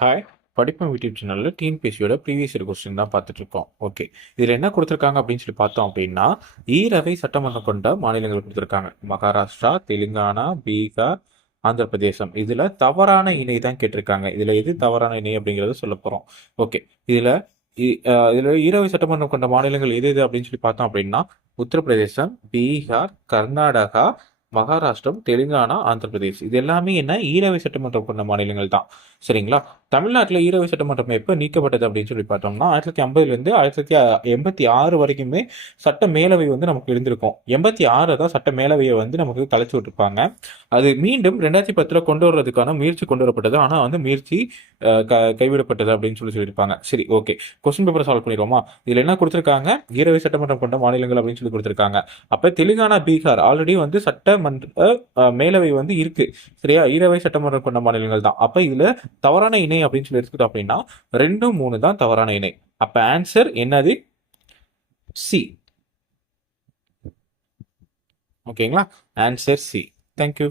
Hi படிப்பம் YouTube சேனலில் டிஎன்பிஎஸ்சியோட previous year question தான் பார்த்துட்ருக்கோம் ஓகே இதில் என்ன கொடுத்துருக்காங்க அப்படின்னு சொல்லி பார்த்தோம் அப்படின்னா ஈரவை சட்டமன்றம் கொண்ட மாநிலங்கள் கொடுத்துருக்காங்க. மகாராஷ்டிரா தெலுங்கானா பீகார் ஆந்திர பிரதேசம் இதில் தவறான இணை தான் கேட்டிருக்காங்க. இதில் எது தவறான இணை அப்படிங்கிறத சொல்ல போகிறோம் ஓகே இதில் இதில் ஈரவை சட்டமன்றம் கொண்ட மாநிலங்கள் எது எது அப்படின்னு சொல்லி பார்த்தோம் அப்படின்னா உத்தரப்பிரதேசம் பீகார் கர்நாடகா மகாராஷ்டிரம் தெலுங்கானா ஆந்திர பிரதேஷ் இது எல்லாமே என்ன? ஈரவை சட்டமன்றம் கொண்ட மாநிலங்கள் தான். சரிங்களா? தமிழ்நாட்டில் ஈரவை சட்டமன்றம் எப்போ நீக்கப்பட்டது அப்படின்னு சொல்லி பார்த்தோம்னா ஆயிரத்தி தொள்ளாயிரத்தி ஐம்பதுலேருந்து ஆயிரத்தி தொள்ளாயிரத்தி எண்பத்தி ஆறு வரைக்குமே சட்ட மேலவை வந்து நமக்கு இருந்திருக்கும். எண்பத்தி ஆறு தான் சட்ட மேலவையை வந்து நமக்கு கலைச்சு விட்டுருப்பாங்க. அது மீண்டும் ரெண்டாயிரத்தி பத்தில் கொண்டு வர்றதுக்கான முயற்சி கொண்டு வரப்பட்டது. ஆனால் வந்து முயற்சி க கைவிடப்பட்டது அப்படின்னு சொல்லி சொல்லியிருப்பாங்க. சரி ஓகே. கொஸ்டின் பேப்பர் சால்வ் பண்ணிடுவோமா? இதில் என்ன கொடுத்துருக்காங்க? ஈரவை சட்டமன்றம் கொண்ட மாநிலங்கள் அப்படின்னு சொல்லி கொடுத்துருக்காங்க. அப்போ தெலுங்கானா பீகார் ஆல்ரெடி வந்து சட்டமன்ற மன்ற மேலவை வந்து இருக்கு. சரியா? ஈரவை சட்டமன்றம் கொண்ட மாநிலங்கள் தான். அப்போ இதில் தவறான இணை இணை அப்படின்னு சொல்லி எடுத்துக்கிட்டோம் அப்படின்னா ரெண்டு மூணு தான் தவறான இணை அப்போ ஆன்சர் என்னது? சி ஓகேங்களா ஆன்சர் சி தேங்க்யூ